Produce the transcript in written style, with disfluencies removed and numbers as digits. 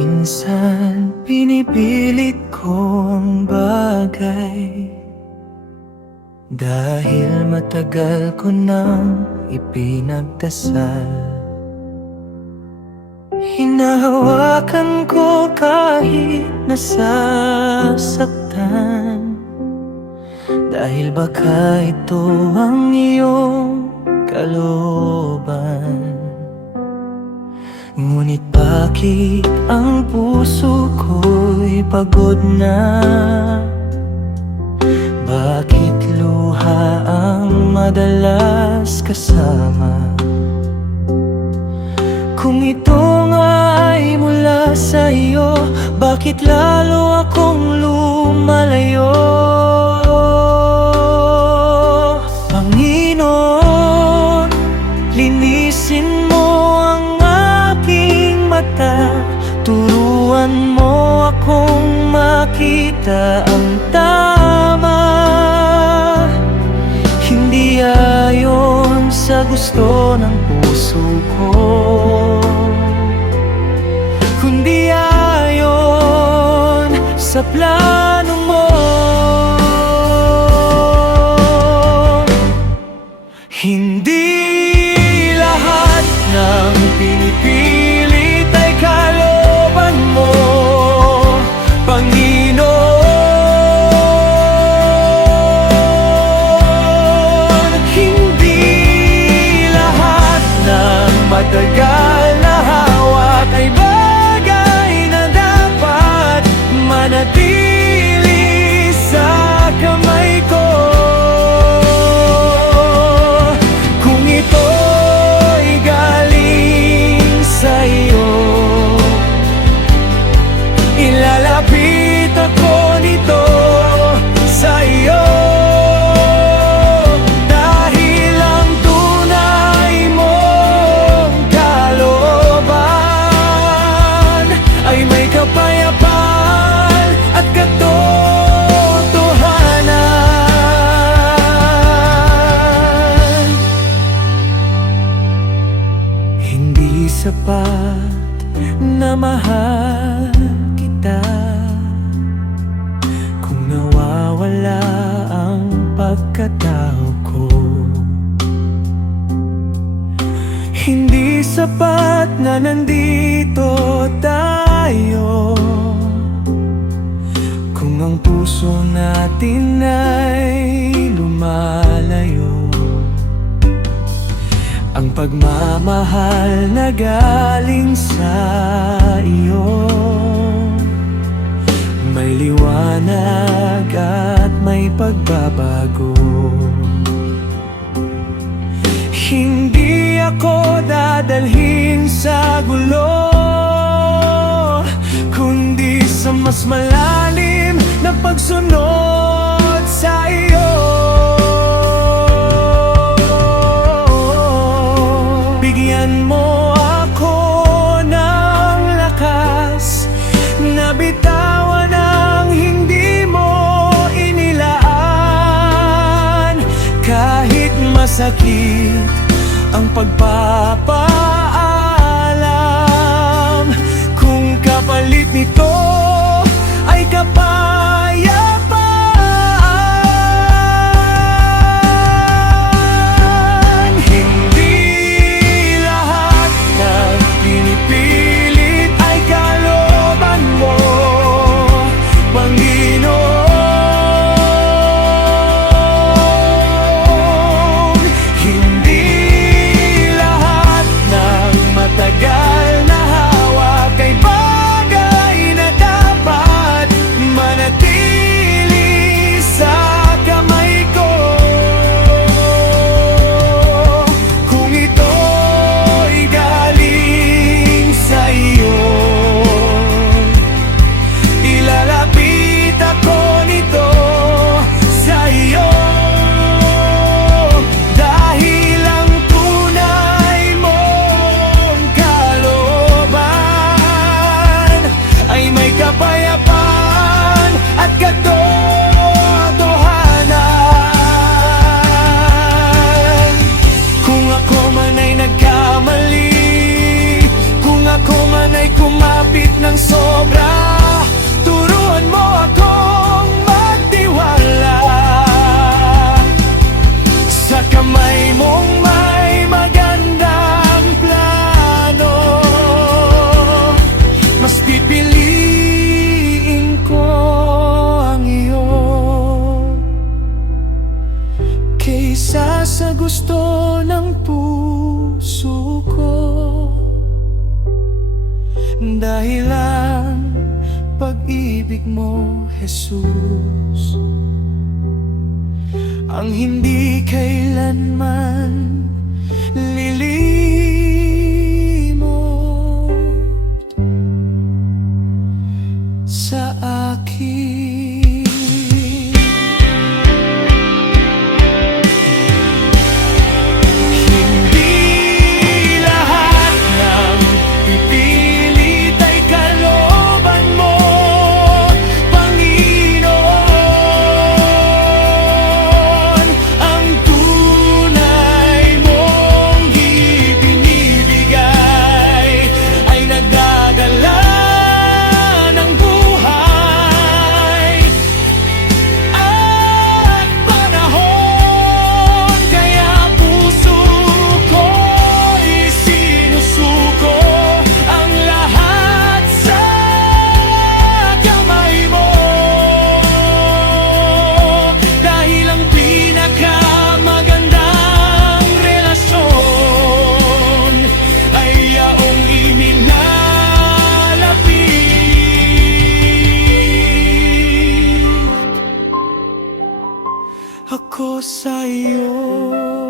Minsan pinipilit kong bagay dahil matagal ko nang ipinagdasal. Hinahawakan ko kahit nasasaktan, dahil baka ito ang iyong kalooban. Ngunit bakit ang puso ko'y pagod na? Bakit luha ang madalas kasama? Kung ito nga ay mula sa iyo, bakit lalo akong lumalayo? Panginoon, linisin mo ang aking mata, turuan mo akong makita ang tama. Hindi ayon sa gusto ng puso ko, kundi ayon sa plano mo. Hindi lahat ng pinipilit ay kalooban mo, Panginoon. Hindi lahat ng matagal na hawak ay bagay na dapat manatili sa kamay ko. Kung ito'y galing sa iyo, ilalapit ako nito sa iyo, dahil ang tunay mong kalooban ay may kapayapaan at katotohanan. Hindi sapat na mahal kita kung nawawala ang pagkatao ko. Hindi sapat na nandito tayo kung ang puso natin ay lumalayo. Ang pagmamahal na galing sa iyo may liwanag at may pagbabago. Hindi ako dadalhin sa gulo, kundi sa mas malalim na pagsunod sa iyo. Bigyan mo ako ng lakas na bitawan ang hindi mo inilaan, kahit masakit ang pagpapaalam. Kung kapalit nito ay kapayapaan. Hindi lahat ng pinipilit ay kalooban mo, Panginoon. Hindi lahat ng matagal na hawak ay bagay na dapat manatili sa kamay ko. Kung ito'y galing sa iyo, ilalapit ako nito sa iyo, dahil ang tunay mong kalooban ay may kapayapaan at katotohanan. Kung ako man ay nagkamali, kung ako man ay kumapit ng sobra. Turuan mo akong magtiwala. Sa kamay mong may magandang plano, mas pipiliin ko ang iyo kaysa sa gusto ng puso ko. Dahil ang pag-ibig mo, Jesus, ang hindi kailanman lilimot sa akin. Hindi lahat ng pipilit ay kalooban mo, Panginoon. Ang tunay mong ibinibigay ay nagdadala ng buhay at panahon. Kaya puso ko'y sinusuko, ang lahat sa kamay mo. Dahil ang pinakamagandang relasyon ay yaong inilalapit ako sa iyo.